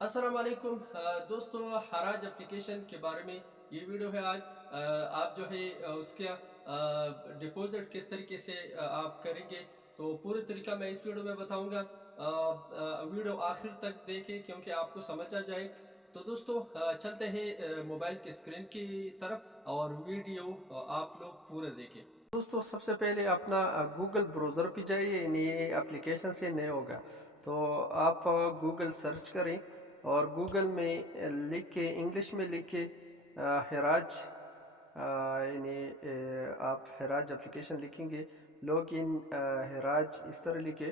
अस्सलाम वालेकुम दोस्तों, हराज एप्लीकेशन के बारे में ये वीडियो है आज। आप जो है उसके डिपॉजिट किस तरीके से आप करेंगे, तो पूरे तरीका मैं इस वीडियो में बताऊंगा। वीडियो आखिर तक देखें क्योंकि आपको समझ आ जाए। तो दोस्तों चलते हैं मोबाइल की स्क्रीन की तरफ और वीडियो आप लोग पूरे देखें। दोस्तों सबसे पहले अपना गूगल ब्राउज़र पे जाइए, ये एप्लीकेशन से नहीं होगा तो आप गूगल सर्च करें और गूगल में लिख के इंग्लिश में लिख के हिराज यानी आप हिराज एप्लीकेशन लिखेंगे। लॉग इन हिराज इस तरह लिखे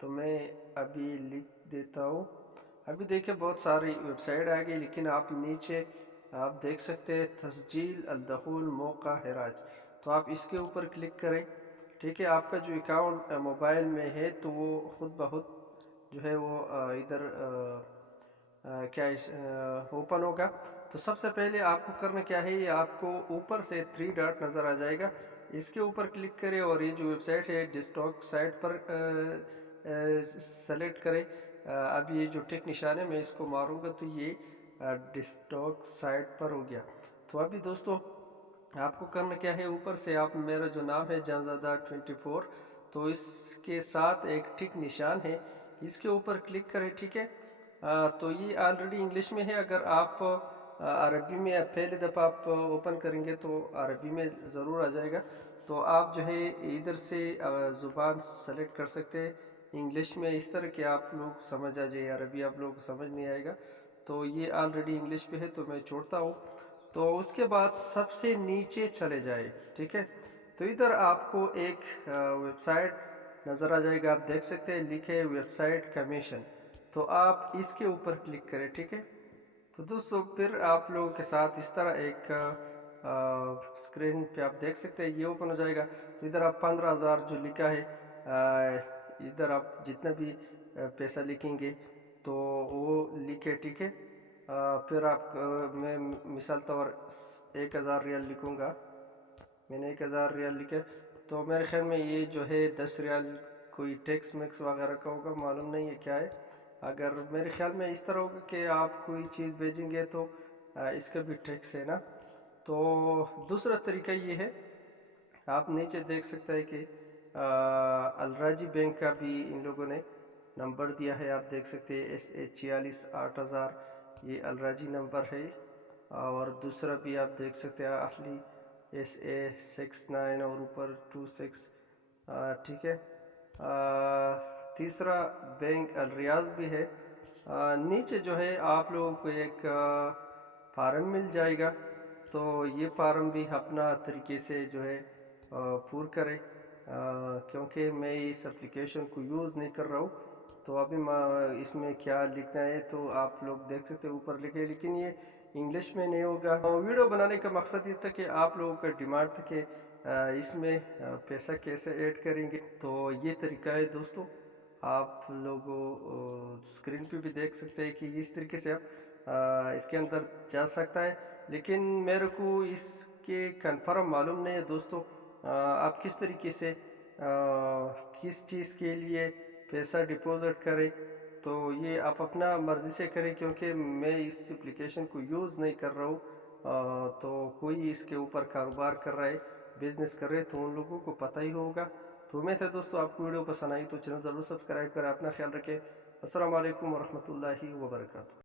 तो मैं अभी लिख देता हूँ। अभी देखिए बहुत सारी वेबसाइट आ गई, लेकिन आप नीचे आप देख सकते हैं तस्जील अल-दखूल मौका हिराज, तो आप इसके ऊपर क्लिक करें। ठीक है, आपका जो अकाउंट मोबाइल में है तो वो खुद ब खुद जो है वो इधर क्या ओपन होगा। तो सबसे पहले आपको करना क्या है, ये आपको ऊपर से थ्री डॉट नज़र आ जाएगा, इसके ऊपर क्लिक करें और ये जो वेबसाइट है डेस्कटॉप साइट पर सेलेक्ट करें। अब ये जो टिक निशान है मैं इसको मारूंगा तो ये डेस्कटॉप साइट पर हो गया। तो अभी दोस्तों आपको करना क्या है, ऊपर से आप मेरा जो नाम है जानज़ादा 24, तो इसके साथ एक टिक निशान है, इसके ऊपर क्लिक करें। ठीक है, तो ये ऑलरेडी इंग्लिश में है। अगर आप अरबी में पहली दफ़ा आप ओपन करेंगे तो अरबी में ज़रूर आ जाएगा। तो आप जो है इधर से ज़ुबान सेलेक्ट कर सकते हैं इंग्लिश में, इस तरह के आप लोग समझ आ जाए। अरबी आप लोग समझ नहीं आएगा, तो ये ऑलरेडी इंग्लिश पे है तो मैं छोड़ता हूँ। तो उसके बाद सबसे नीचे चले जाए। ठीक है, तो इधर आपको एक वेबसाइट नज़र आ जाएगा, आप देख सकते हैं लिखे वेबसाइट कमीशन, तो आप इसके ऊपर क्लिक करें। ठीक है, तो दोस्तों फिर आप लोगों के साथ इस तरह एक स्क्रीन पे आप देख सकते हैं ये ओपन हो जाएगा। तो इधर आप 15,000 जो लिखा है इधर आप जितना भी पैसा लिखेंगे तो वो लिखे। ठीक है, फिर आप मैं मिसाल तौर 1,000 रियाल लिखूंगा। मैंने 1,000 रियाल लिखे, तो मेरे ख्याल में ये जो है 10 रियाल कोई टैक्स मैक्स वगैरह का होगा, मालूम नहीं है क्या है। अगर मेरे ख्याल में इस तरह होगा कि आप कोई चीज़ भेजेंगे तो इसका भी टैक्स है ना। तो दूसरा तरीका ये है, आप नीचे देख सकते हैं कि अलराजी बैंक का भी इन लोगों ने नंबर दिया है, आप देख सकते हैं SA 46 8000, ये अलराजी नंबर है। और दूसरा भी आप देख सकते हैं अहली SA 69 और ऊपर 26। ठीक है, तीसरा बैंक अल रियाज भी है। नीचे जो है आप लोगों को एक फार्म मिल जाएगा, तो ये फार्म भी अपना तरीके से जो है पूर करें। क्योंकि मैं इस एप्लीकेशन को यूज़ नहीं कर रहा हूँ तो अभी इसमें क्या लिखना है तो आप लोग देख सकते हैं ऊपर लिखे, लेकिन ये इंग्लिश में नहीं होगा। वीडियो बनाने का मकसद ये था कि आप लोगों का डिमांड था कि इसमें पैसा कैसे ऐड करेंगे, तो ये तरीका है दोस्तों। आप लोगों स्क्रीन पे भी देख सकते हैं कि इस तरीके से आप इसके अंदर जा सकता है, लेकिन मेरे को इसके कंफर्म मालूम नहीं है दोस्तों। आप किस तरीके से किस चीज़ के लिए पैसा डिपॉजिट करें, तो ये आप अपना मर्ज़ी से करें, क्योंकि मैं इस एप्लीकेशन को यूज़ नहीं कर रहा हूँ। तो कोई इसके ऊपर कारोबार कर रहा है, बिजनेस कर रहे, तो उन लोगों को पता ही होगा। तो उम्मीद है दोस्तों आपको वीडियो पसंद आई तो चैनल ज़रूर सब्सक्राइब करें। अपना ख्याल रखें। अस्सलाम वालेकुम वरहमतुल्लाहि वबरकातुहू।